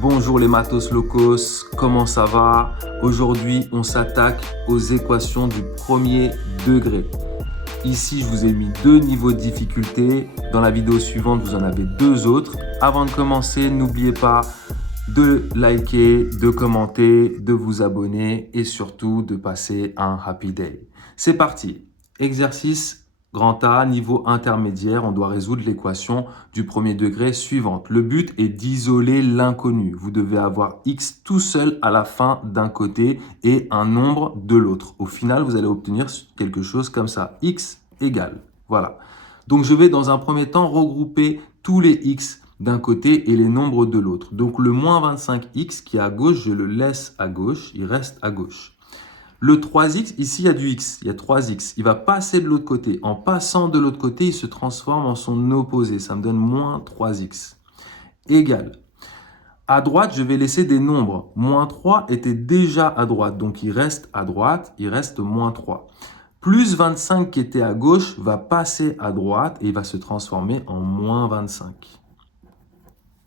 Bonjour les matos locos, comment ça va? Aujourd'hui, on s'attaque aux équations du premier degré. Ici, je vous ai mis deux niveaux de difficulté. Dans la vidéo suivante, vous en avez deux autres. Avant de commencer, n'oubliez pas de liker, de commenter, de vous abonner et surtout de passer un happy day. C'est parti. Exercice grand A, niveau intermédiaire, on doit résoudre l'équation du premier degré suivante. Le but est d'isoler l'inconnu. Vous devez avoir x tout seul à la fin d'un côté et un nombre de l'autre. Au final, vous allez obtenir quelque chose comme ça, x égale. Voilà. Donc, je vais dans un premier temps regrouper tous les x d'un côté et les nombres de l'autre. Donc, le moins 25x qui est à gauche, je le laisse à gauche, il reste à gauche. Le 3x, ici, il y a du x, il y a 3x. Il va passer de l'autre côté. En passant de l'autre côté, il se transforme en son opposé. Ça me donne moins 3x. Égal. À droite, je vais laisser des nombres. Moins 3 était déjà à droite. Donc, il reste à droite, il reste moins 3. Plus 25 qui était à gauche va passer à droite et il va se transformer en moins 25.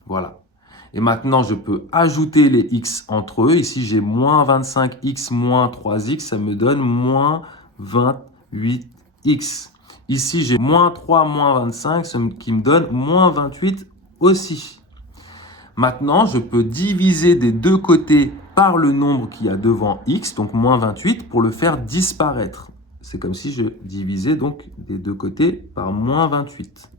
Voilà. Et maintenant, je peux ajouter les x entre eux. Ici, j'ai moins 25x moins 3x. Ça me donne moins 28x. Ici, j'ai moins 3 moins 25, ce qui me donne moins 28 aussi. Maintenant, je peux diviser des deux côtés par le nombre qu'il y a devant x, donc moins 28, pour le faire disparaître. C'est comme si je divisais donc des deux côtés par moins 28.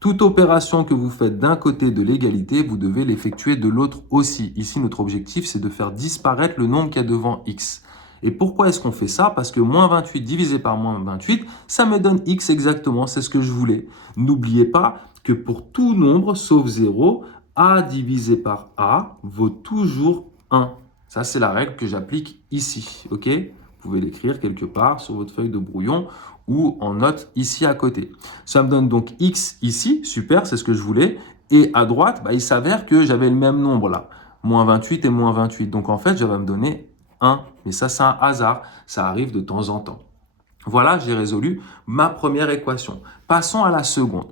Toute opération que vous faites d'un côté de l'égalité, vous devez l'effectuer de l'autre aussi. Ici, notre objectif, c'est de faire disparaître le nombre qu'il y a devant x. Et pourquoi est-ce qu'on fait ça? Parce que moins 28 divisé par moins 28, ça me donne x exactement, c'est ce que je voulais. N'oubliez pas que pour tout nombre, sauf 0, a divisé par a vaut toujours 1. Ça, c'est la règle que j'applique ici. Ok? Vous pouvez l'écrire quelque part sur votre feuille de brouillon ou en note ici à côté. Ça me donne donc x ici, super, c'est ce que je voulais. Et à droite, il s'avère que j'avais le même nombre là, moins 28 et moins 28. Donc en fait, ça va me donner 1. Mais ça, c'est un hasard, ça arrive de temps en temps. Voilà, j'ai résolu ma première équation. Passons à la seconde.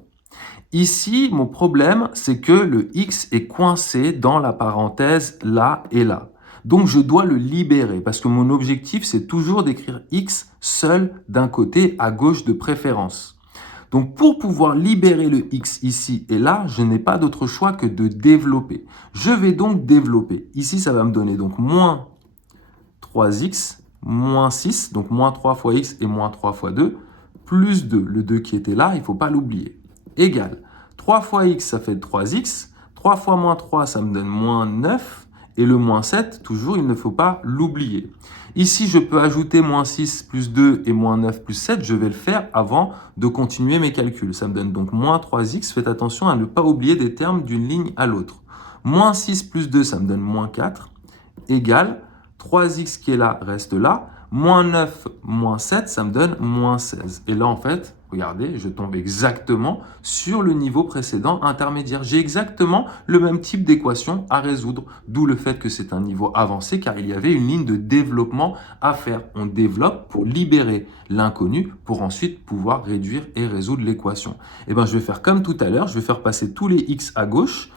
Ici, mon problème, c'est que le x est coincé dans la parenthèse là et là. Donc, je dois le libérer parce que mon objectif, c'est toujours d'écrire x seul d'un côté à gauche de préférence. Donc, pour pouvoir libérer le x ici et là, je n'ai pas d'autre choix que de développer. Je vais donc développer. Ici, ça va me donner donc moins 3x, moins 6, donc moins 3 fois x et moins 3 fois 2, plus 2. Le 2 qui était là, il ne faut pas l'oublier. Égal. 3 fois x, ça fait 3x. 3 fois moins 3, ça me donne moins 9. Et le moins 7, toujours, il ne faut pas l'oublier. Ici, je peux ajouter moins 6 plus 2 et moins 9 plus 7. Je vais le faire avant de continuer mes calculs. Ça me donne donc moins 3x. Faites attention à ne pas oublier des termes d'une ligne à l'autre. Moins 6 plus 2, ça me donne moins 4. Égal. 3x qui est là reste là. Moins 9, moins 7, ça me donne moins 16. Et là, en fait, regardez, je tombe exactement sur le niveau précédent intermédiaire. J'ai exactement le même type d'équation à résoudre, d'où le fait que c'est un niveau avancé, car il y avait une ligne de développement à faire. On développe pour libérer l'inconnu, pour ensuite pouvoir réduire et résoudre l'équation. Et bien, je vais faire comme tout à l'heure, je vais faire passer tous les x à gauche.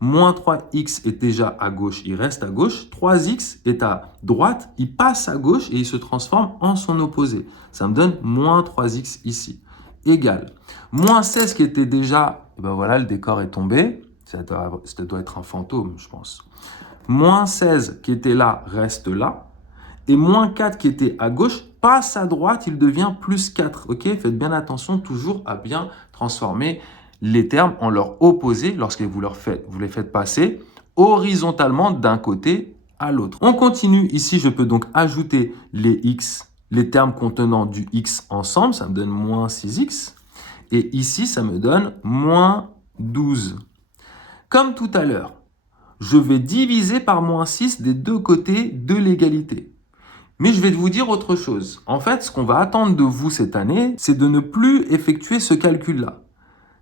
Moins 3x est déjà à gauche, il reste à gauche. 3x est à droite, il passe à gauche et il se transforme en son opposé. Ça me donne moins 3x ici. Égal. Moins 16 qui était déjà, et ben voilà, le décor est tombé. Ça doit être un fantôme, je pense. Moins 16 qui était là reste là. Et moins 4 qui était à gauche passe à droite, il devient plus 4. Ok, faites bien attention toujours à bien transformer les termes en leur opposé lorsque vous les faites passer horizontalement d'un côté à l'autre. On continue. Ici, je peux donc ajouter les x, les termes contenant du x ensemble. Ça me donne moins 6x. Et ici, ça me donne moins 12. Comme tout à l'heure, je vais diviser par moins 6 des deux côtés de l'égalité. Mais je vais vous dire autre chose. En fait, ce qu'on va attendre de vous cette année, c'est de ne plus effectuer ce calcul-là.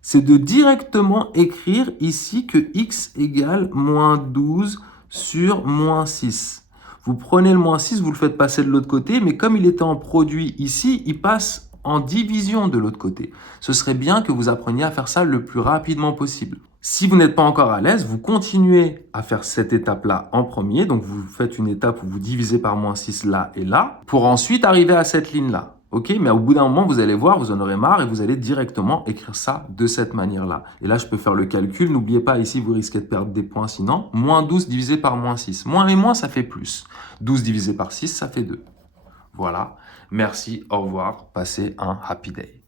C'est de directement écrire ici que x égale moins 12 sur moins 6. Vous prenez le moins 6, vous le faites passer de l'autre côté, mais comme il était en produit ici, il passe en division de l'autre côté. Ce serait bien que vous appreniez à faire ça le plus rapidement possible. Si vous n'êtes pas encore à l'aise, vous continuez à faire cette étape-là en premier. Donc, vous faites une étape où vous divisez par moins 6 là et là pour ensuite arriver à cette ligne-là. Ok, mais au bout d'un moment, vous allez voir, vous en aurez marre et vous allez directement écrire ça de cette manière-là. Et là, je peux faire le calcul. N'oubliez pas, ici, vous risquez de perdre des points sinon. Moins 12 divisé par moins 6. Moins et moins, ça fait plus. 12 divisé par 6, ça fait 2. Voilà. Merci, au revoir. Passez un happy day.